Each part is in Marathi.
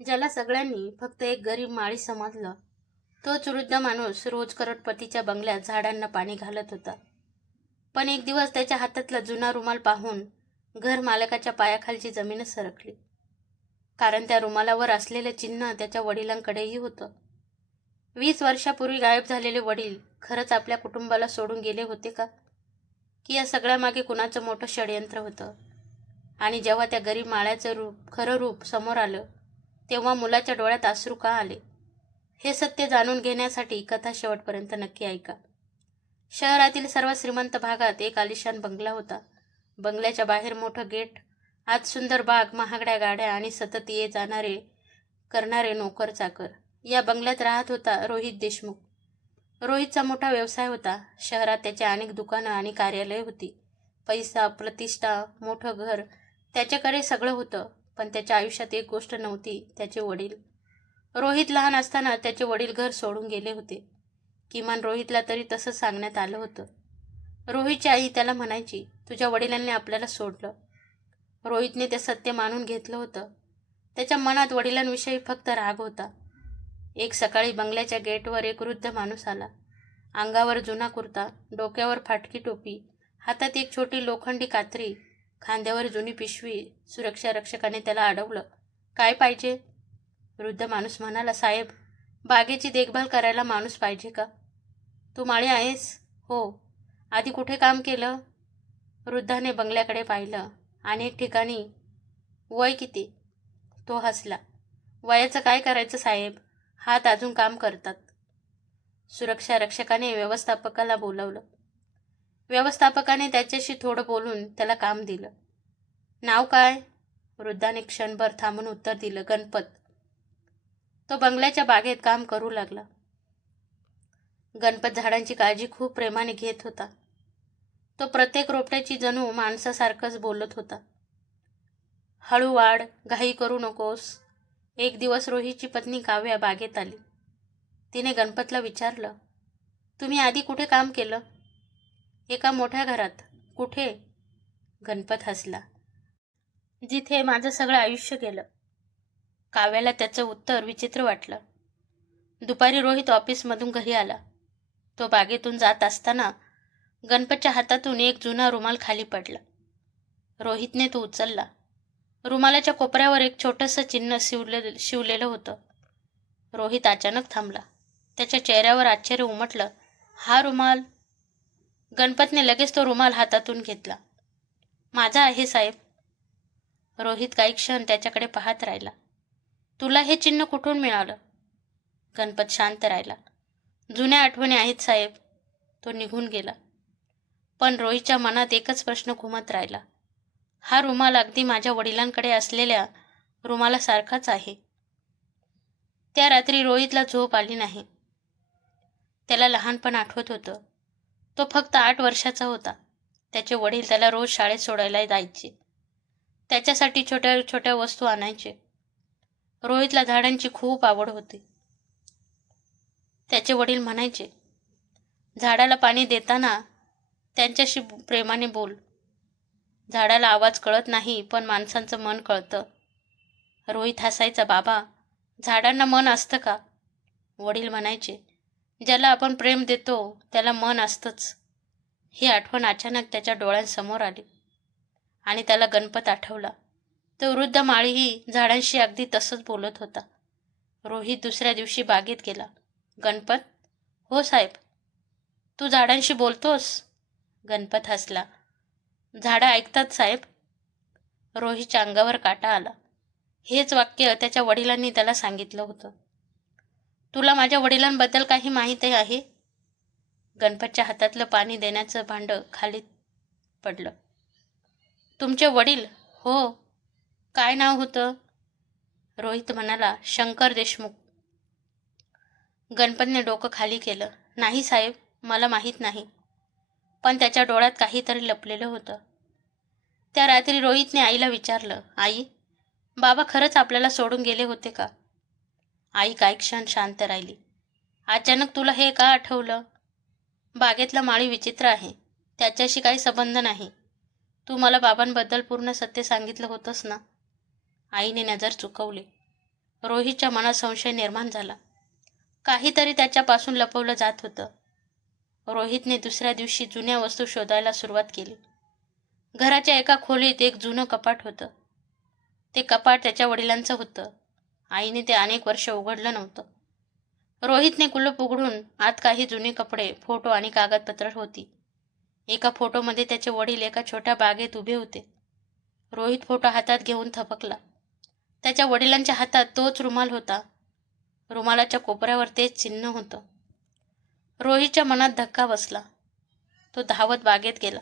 ज्याला सगळ्यांनी फक्त एक गरीब माळी समजलं, तोच वृद्ध माणूस रोज करोडपतीच्या बंगल्यात झाडांना पाणी घालत होता. पण एक दिवस त्याच्या हातातला जुना रुमाल पाहून घर मालकाच्या पायाखालची जमीनच सरकली. कारण त्या रुमालावर असलेलं चिन्ह त्याच्या वडिलांकडेही होतं. 20 वर्षापूर्वी गायब झालेले वडील खरंच आपल्या कुटुंबाला सोडून गेले होते का? की या सगळ्यामागे कुणाचं मोठं षडयंत्र होतं? आणि जेव्हा त्या गरीब माळ्याचं खरं रूप समोर आलं, तेव्हा मुलाच्या डोळ्यात अश्रू का आले? हे सत्य जाणून घेण्यासाठी कथा शेवटपर्यंत नक्की ऐका. शहरातील सर्वात श्रीमंत भागात एक आलिशान बंगला होता. बंगल्याच्या बाहेर मोठं गेट, आत सुंदर बाग, महागड्या गाड्या आणि सतत ये जाणारे करणारे नोकर चाकर. या बंगल्यात राहत होता रोहित देशमुख. रोहितचा मोठा व्यवसाय होता. शहरात त्याची अनेक दुकानं आणि कार्यालय होती. पैसा, प्रतिष्ठा, मोठं घर, त्याच्याकडे सगळं होतं. पण त्याच्या आयुष्यात एक गोष्ट नव्हती, त्याचे वडील. रोहित लहान असताना त्याचे वडील घर सोडून गेले होते. किमान रोहितला तरी तसं सांगण्यात आलं होतं. रोहितची आई त्याला म्हणायची, तुझ्या वडिलांनी आपल्याला सोडलं. रोहितने ते सत्य मानून घेतलं होतं. त्याच्या मनात वडिलांविषयी फक्त राग होता. एक सकाळी बंगल्याच्या गेटवर एक वृद्ध माणूस आला. अंगावर जुना कुर्ता, डोक्यावर फाटकी टोपी, हातात एक छोटी लोखंडी कात्री, खांद्यावर जुनी पिशवी. सुरक्षा रक्षकाने त्याला अडवलं. काय पाहिजे? वृद्ध माणूस म्हणाला, साहेब, बागेची देखभाल करायला माणूस पाहिजे का? तू माळी आहेस? हो. आधी कुठे काम केलं? वृद्धाने बंगल्याकडे पाहिलं. अनेक ठिकाणी. वय किती? तो हसला. वयाचं काय करायचं साहेब, हात अजून काम करतात. सुरक्षा रक्षकाने व्यवस्थापकाला बोलवलं. व्यवस्थापकाने त्याच्याशी थोडं बोलून त्याला काम दिलं. नाव काय? वृद्धाने क्षणभर थांबून उत्तर दिलं, गणपत. तो बंगल्याच्या बागेत काम करू लागला. गणपत झाडांची काळजी खूप प्रेमाने घेत होता. तो प्रत्येक रोपट्याची जणू माणसासारखंच बोलत होता. हळू वाढ, घाई करू नकोस. एक दिवस रोहितची पत्नी काव्या बागेत आली. तिने गणपतला विचारलं, तुम्ही आधी कुठे काम केलं? एका मोठ्या घरात. कुठे? गणपत हसला. जिथे माझं सगळं आयुष्य गेलं. काव्याला त्याचं उत्तर विचित्र वाटलं. दुपारी रोहित ऑफिसमधून घरी आला. तो बागेतून जात असताना गणपतच्या हातातून एक जुना रुमाल खाली पडला. रोहितने तो उचलला. रुमालाच्या कोपऱ्यावर एक छोटंसं चिन्ह शिवलेलं होतं. रोहित अचानक थांबला. त्याच्या चेहऱ्यावर आश्चर्य उमटलं. हा रुमाल? गणपतने लगेच तो रुमाल हातातून घेतला. माझा आहे साहेब. रोहित काही क्षण त्याच्याकडे पाहत राहिला. तुला हे चिन्ह कुठून मिळालं? गणपत शांत राहिला. जुन्या आठवणी आहेत साहेब. तो निघून गेला. पण रोहितच्या मनात एकच प्रश्न घुमत राहिला. हा रुमाल अगदी माझ्या वडिलांकडे असलेल्या रुमालासारखाच आहे. त्या रात्री रोहितला झोप आली नाही. त्याला लहानपण आठवत होतं. तो फक्त 8 वर्षाचा होता. त्याचे वडील त्याला रोज शाळेत सोडायला जायचे. त्याच्यासाठी छोट्या छोट्या वस्तू आणायचे. रोहितला झाडांची खूप आवड होती. त्याचे वडील म्हणायचे, झाडाला पाणी देताना त्यांच्याशी प्रेमाने बोल. झाडाला आवाज कळत नाही, पण माणसांचं मन कळतं. रोहित हसायचा, बाबा, झाडांना मन असतं का? वडील म्हणायचे, ज्याला आपण प्रेम देतो त्याला मन असतंच. ही आठवण अचानक त्याच्या डोळ्यांसमोर आली आणि त्याला गणपत आठवला. तो वृद्ध माळीही झाडांशी अगदी तसंच बोलत होता. रोहित दुसऱ्या दिवशी बागेत गेला. गणपत? हो साहेब. तू झाडांशी बोलतोस? गणपत हसला. झाडं ऐकतात साहेब. रोहितच्या अंगावर काटा आला. हेच वाक्य त्याच्या वडिलांनी त्याला सांगितलं होतं. तुला माझ्या वडिलांबद्दल काही माहिती आहे? गणपतच्या हातातलं पाणी देण्याचं भांडं खाली पडलं. तुमचे वडील? हो. काय नाव होतं? रोहित म्हणाला, शंकर देशमुख. गणपतने डोकं खाली केलं. नाही साहेब, मला माहीत नाही. पण त्याच्या डोळ्यात काहीतरी लपलेलं होतं. त्या रात्री रोहितने आईला विचारलं, आई, बाबा खरंच आपल्याला सोडून गेले होते का? आई काही क्षण शांत राहिली. अचानक तुला हे का आठवलं? बागेतला माळी विचित्र आहे. त्याच्याशी काही संबंध नाही. तू मला बाबांबद्दल पूर्ण सत्य सांगितलं होतंस ना? आईने नजर चुकवली. रोहितच्या मनात संशय निर्माण झाला. काहीतरी त्याच्यापासून लपवलं जात होतं. रोहितने दुसऱ्या दिवशी जुन्या वस्तू शोधायला सुरुवात केली. घराच्या एका खोलीत एक जुनं कपाट होतं. ते कपाट त्याच्या वडिलांचं होतं. आईने ते अनेक वर्ष उघडलं नव्हतं. रोहितने कुलूप उघडून आत काही जुने कपडे, फोटो आणि कागदपत्र होती. एका फोटोमध्ये त्याचे वडील एका छोट्या बागेत उभे होते. रोहित फोटो हातात घेऊन थबकला. त्याच्या वडिलांच्या हातात तोच रुमाल होता. रुमालाच्या कोपऱ्यावर तेच चिन्ह होतं. रोहितच्या मनात धक्का बसला. तो धावत बागेत गेला.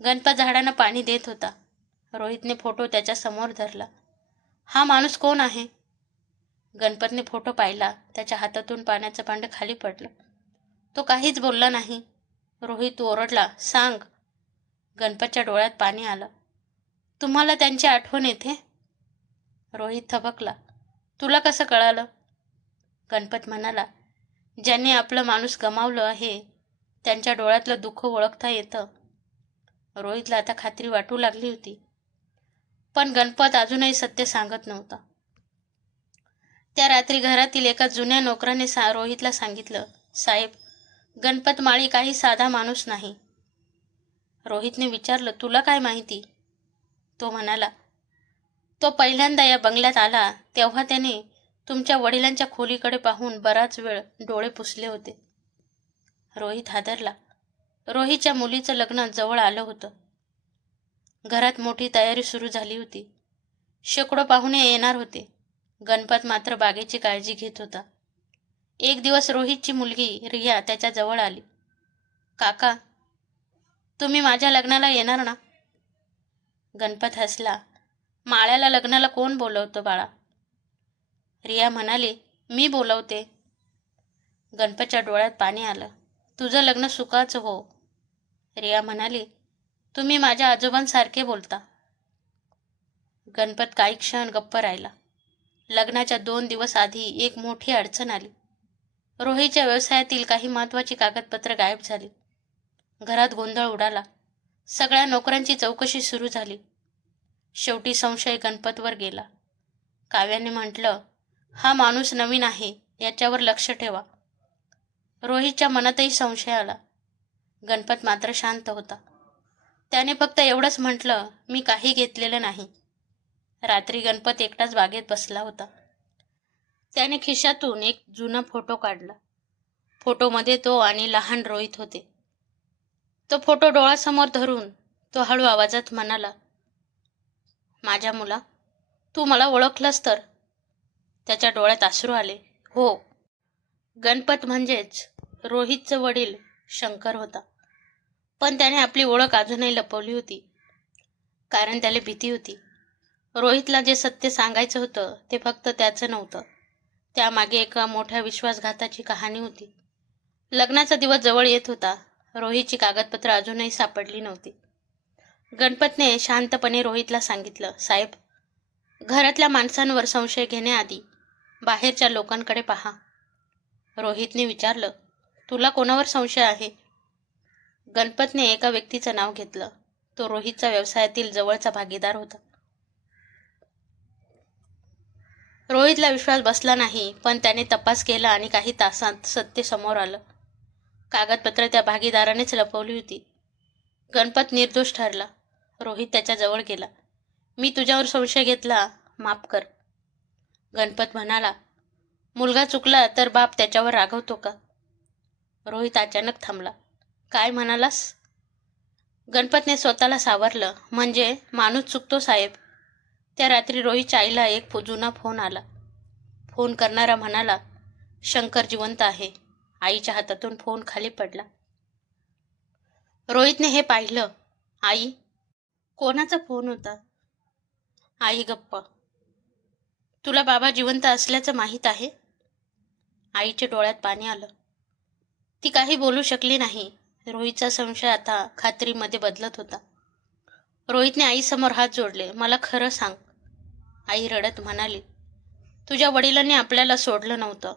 गणपत झाडांना पाणी देत होता. रोहितने फोटो त्याच्या समोर धरला. हा माणूस कोण आहे? गणपतने फोटो पाहिला. त्याच्या हातातून पाण्याचं भांडं खाली पडलं. तो काहीच बोलला नाही. रोहित ओरडला, सांग. गणपतच्या डोळ्यात पाणी आलं. तुम्हाला त्यांची आठवण येते? रोहित थबकला. तुला कसं कळालं? गणपत म्हणाला, ज्यांनी आपलं माणूस गमावलं आहे त्यांच्या डोळ्यातलं दुःख ओळखता येतं. रोहितला आता खात्री वाटू लागली होती. पण गणपत अजूनही सत्य सांगत नव्हता. त्या रात्री घरातील एका जुन्या नोकराने रोहितला सांगितलं, साहेब, गणपत माळी काही साधा माणूस नाही. रोहितने विचारलं, तुला काय माहिती? तो म्हणाला, तो पहिल्यांदा या बंगल्यात आला तेव्हा त्याने तुमच्या वडिलांच्या खोलीकडे पाहून बराच वेळ डोळे पुसले होते. रोहित हादरला. रोहितच्या मुलीचं लग्न जवळ आलं होतं. घरात मोठी तयारी सुरू झाली होती. शेकडो पाहुणे येणार होते. गणपत मात्र बागेची काळजी घेत होता. एक दिवस रोहितची मुलगी रिया त्याच्या जवळ आली. काका, तुम्ही माझ्या लग्नाला येणार ना? गणपत हसला. माळ्याला लग्नाला कोण बोलवतं बाळा? रिया म्हणाली, मी बोलवते. गणपतच्या डोळ्यात पाणी आलं. तुझं लग्न सुखाचं हो. रिया म्हणाली, तुम्ही माझ्या आजोबांसारखे बोलता. गणपत काही क्षण गप्प राहिला. लग्नाच्या 2 दिवस आधी एक मोठी अडचण आली. रोहितच्या व्यवसायातील काही महत्त्वाची कागदपत्र गायब झाली. घरात गोंधळ उडाला. सगळ्या नोकरांची चौकशी सुरू झाली. शेवटी संशय गणपतवर गेला. काव्याने म्हटलं, हा माणूस नवीन आहे, याच्यावर लक्ष ठेवा. रोहितच्या मनातही संशय आला. गणपत मात्र शांत होता. त्याने फक्त एवढंच म्हटलं, मी काही घेतलेलं नाही. रात्री गणपत एकटाच बागेत बसला होता. त्याने खिशातून एक जुना फोटो काढला. फोटोमध्ये तो आणि लहान रोहित होते. तो फोटो डोळ्यासमोर धरून तो हळू आवाजात म्हणाला, माझ्या मुला, तू मला ओळखलंस तर? त्याच्या डोळ्यात अश्रू आले. हो. गणपत म्हणजेच रोहितचं वडील शंकर होता. पण त्याने आपली ओळख अजूनही लपवली होती. कारण त्याला भीती होती. रोहितला जे सत्य सांगायचं होतं ते फक्त त्याचं नव्हतं. त्यामागे एका मोठ्या विश्वासघाताची कहाणी होती. लग्नाचा दिवस जवळ येत होता. रोहितची कागदपत्र अजूनही सापडली नव्हती. गणपतने शांतपणे रोहितला सांगितलं, साहेब, घरातल्या माणसांवर संशय घेण्याआधी बाहेरच्या लोकांकडे पहा. रोहितने विचारलं, तुला कोणावर संशय आहे? गणपतने एका व्यक्तीचं नाव घेतलं. तो रोहितचा व्यवसायातील जवळचा भागीदार होता. रोहितला विश्वास बसला नाही, पण त्याने तपास केला आणि काही तासांत सत्य समोर आलं. कागदपत्र त्या भागीदारानेच लपवली होती. गणपत निर्दोष ठरला. रोहित त्याच्या जवळ गेला. मी तुझ्यावर संशय घेतला, माफ कर. गणपत म्हणाला, मुलगा चुकला तर बाप त्याच्यावर रागवतो का? रोहित अचानक थांबला. काय म्हणालास? गणपतने स्वतःला सावरलं. म्हणजे माणूस चुकतो साहेब. त्या रात्री रोहितच्या आईला एक जुना फोन आला. फोन करणारा म्हणाला, शंकर जिवंत आहे. आईच्या हातातून फोन खाली पडला. रोहितने हे पाहिलं. आई? कोणाचा फोन होता? आई गप्प. तुला बाबा जिवंत असल्याचं माहीत आहे? आईच्या डोळ्यात पाणी आलं. ती काही बोलू शकली नाही. रोहितचा संशय आता खात्रीमध्ये बदलत होता. रोहितने आईसमोर हात जोडले. मला खरं सांग. आई रडत म्हणाली, तुझ्या वडिलांनी आपल्याला सोडलं नव्हतं.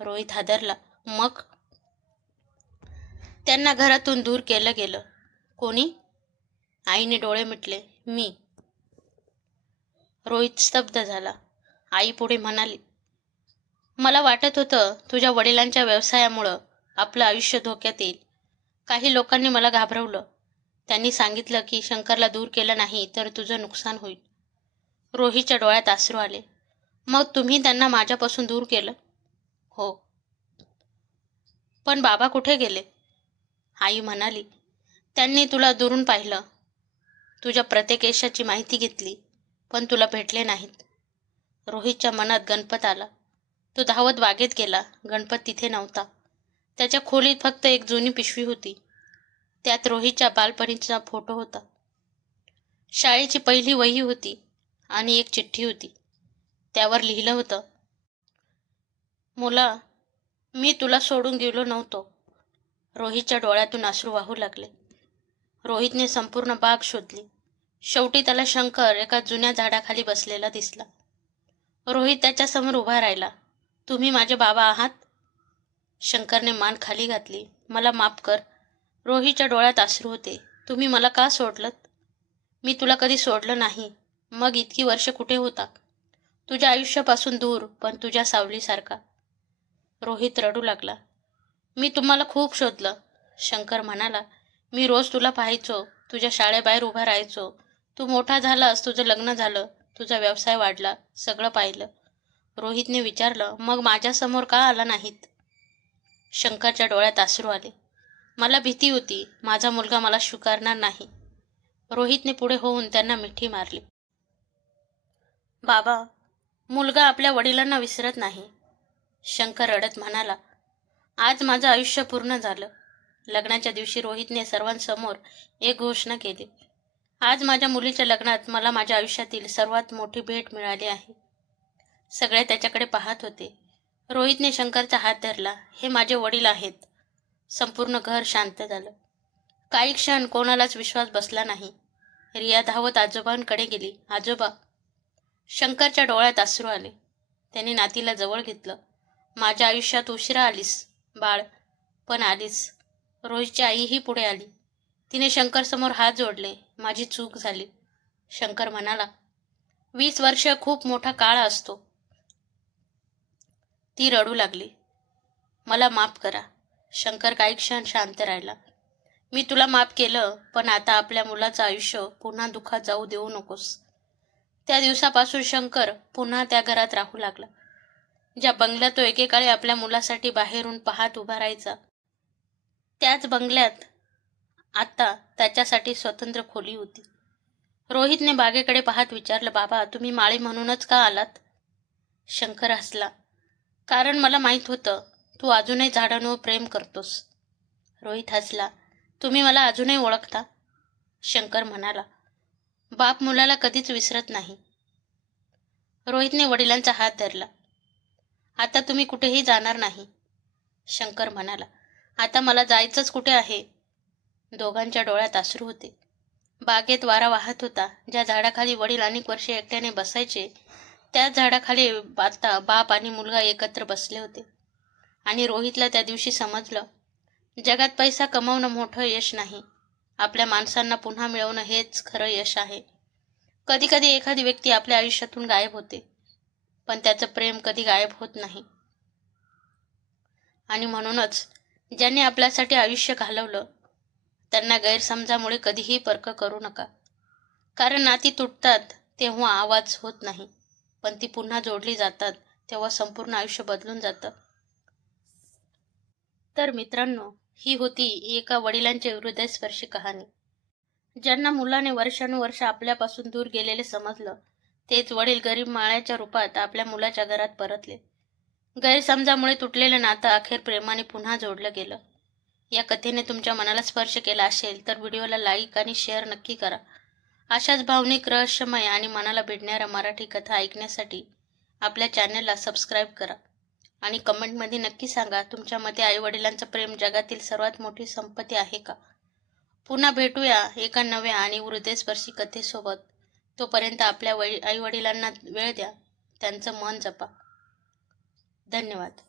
रोहित हादरला. मग? त्यांना घरातून दूर केलं गेलं. कोणी? आईने डोळे मिटले. मी. रोहित स्तब्ध झाला. आई पुढे म्हणाली, मला वाटत होतं तुझ्या वडिलांच्या व्यवसायामुळं आपलं आयुष्य धोक्यात येईल. काही लोकांनी मला घाबरवलं. त्यांनी सांगितलं की शंकरला दूर केलं नाही तर तुझं नुकसान होईल. रोहीच्या डोळ्यात अश्रू आले. मग तुम्ही त्यांना माझ्यापासून दूर केलं? हो. पण बाबा कुठे गेले? आई म्हणाली, त्यांनी तुला दुरून पाहिलं. तुझ्या प्रत्येक यशाची माहिती घेतली, पण तुला भेटले नाहीत. रोहितच्या मनात गणपत आला. तो धावत बागेत गेला. गणपत तिथे नव्हता. त्याच्या खोलीत फक्त एक जुनी पिशवी होती. त्यात रोहितच्या बालपणीचा फोटो होता. शाळेची पहिली वही होती आणि एक चिठ्ठी होती. त्यावर लिहिलं होतं, मुला, मी तुला सोडून गेलो नव्हतो. रोहितच्या डोळ्यातून अश्रू वाहू लागले. रोहितने संपूर्ण बाग शोधली. शेवटी त्याला शंकर एका जुन्या झाडाखाली बसलेला दिसला. रोहित त्याच्यासमोर उभा राहिला. तुम्ही माझे बाबा आहात? शंकरने मान खाली घातली. मला माफ कर. रोहितच्या डोळ्यात अश्रू होते. तुम्ही मला का सोडलत? मी तुला कधी सोडलं नाही. मग इतकी वर्ष कुठे होता? तुझ्या आयुष्यापासून दूर, पण तुझ्या सावलीसारखा. रोहित रडू लागला. मी तुम्हाला खूप शोधलं. शंकर म्हणाला, मी रोज तुला पाहायचो. तुझ्या शाळेबाहेर उभा राहायचो. तू मोठा झालास, तुझं लग्न झालं, तुझा व्यवसाय वाढला, सगळं पाहिलं. रोहितने विचारलं, मग माझ्यासमोर का आला नाहीत? शंकरच्या डोळ्यात अश्रू आले. मला भीती होती, माझा मुलगा मला स्वीकारणार नाही. रोहितने पुढे होऊन त्यांना मिठी मारली. बाबा, मुलगा आपल्या वडिलांना विसरत नाही. शंकर रडत म्हणाला, आज माझं आयुष्य पूर्ण झालं. लग्नाच्या दिवशी रोहितने सर्वांसमोर एक घोषणा केली. आज माझ्या मुलीच्या लग्नात मला माझ्या आयुष्यातील सर्वात मोठी भेट मिळाली आहे. सगळे त्याच्याकडे पाहत होते. रोहितने शंकरचा हात धरला. हे माझे वडील आहेत. संपूर्ण घर शांत झालं. काही क्षण कोणालाच विश्वास बसला नाही. रिया धावत आजोबांकडे गेली. आजोबा. शंकरच्या डोळ्यात अश्रू आले. त्यांनी नातीला जवळ घेतलं. माझ्या आयुष्यात उशिरा आलीस बाळ, पण आलीस. रोहितची आईही पुढे आली. तिने शंकरसमोर हात जोडले. माझी चूक झाली. शंकर म्हणाला, 20 वर्ष खूप मोठा काळ असतो. ती रडू लागली. मला माफ करा. शंकर काही क्षण शांत राहिला. मी तुला माफ केलं, पण आता आपल्या मुलाचं आयुष्य पुन्हा दुःखात जाऊ देऊ नकोस. त्या दिवसापासून शंकर पुन्हा त्या घरात राहू लागला. ज्या बंगल्यात तो एकेकाळी आपल्या मुलासाठी बाहेरून पाहत उभा राहायचा, त्याच बंगल्यात आता त्याच्यासाठी स्वतंत्र खोली होती. रोहितने बागेकडे पाहत विचारलं, बाबा, तुम्ही माळी म्हणूनच का आलात? शंकर हसला. कारण मला माहीत होतं तू अजूनही झाडांवर प्रेम करतोस. रोहित हसला. तुम्ही मला अजूनही ओळखता? शंकर म्हणाला, बाप मुलाला कधीच विसरत नाही. रोहितने वडिलांचा हात धरला. आता तुम्ही कुठेही जाणार नाही. शंकर म्हणाला, आता मला जायचंच कुठे आहे? दोघांच्या डोळ्यात अश्रू होते. बागेत वारा वाहत होता. ज्या झाडाखाली वडील अनेक वर्षे एकट्याने बसायचे, त्याच झाडाखाली आता बाप आणि मुलगा एकत्र बसले होते. आणि रोहितला त्या दिवशी समजलं, जगात पैसा कमवणं मोठं यश नाही. आपल्या माणसांना पुन्हा मिळवणं हेच खरं यश आहे. कधी कधी एखादी व्यक्ती आपल्या आयुष्यातून गायब होते, पण त्याचं प्रेम कधी गायब होत नाही. आणि म्हणूनच ज्यांनी आपल्यासाठी आयुष्य घालवलं, त्यांना गैरसमजामुळे कधीही पर्क करू नका. कारण नाती तुटतात तेव्हा आवाज होत नाही, पण ती पुन्हा जोडली जातात तेव्हा संपूर्ण आयुष्य बदलून जातं. तर मित्रांनो, ही होती एका वडिलांची हृदयस्पर्शी कहाणी. ज्यांना मुलाने वर्षानुवर्ष आपल्यापासून दूर गेलेले समजलं, तेच वडील गरीब माळ्याच्या रूपात आपल्या मुलाच्या घरात परतले. गैरसमजामुळे तुटलेलं नातं अखेर प्रेमाने पुन्हा जोडलं गेलं. या कथेने तुमच्या मनाला स्पर्श केला असेल तर व्हिडिओला लाईक आणि शेअर नक्की करा. अशाच भावनिक, रहस्यमय आणि मनाला भिडणाऱ्या मराठी कथा ऐकण्यासाठी आपल्या चॅनलला सबस्क्राईब करा. आणि कमेंटमध्ये नक्की सांगा, तुमच्या मते आईवडिलांचं प्रेम जगातील सर्वात मोठी संपत्ती आहे का? पुन्हा भेटूया एका नव्या आणि हृदयस्पर्शी कथेसोबत. तोपर्यंत आपल्या आईवडिलांना वेळ द्या, त्यांचं मन जपा. धन्यवाद.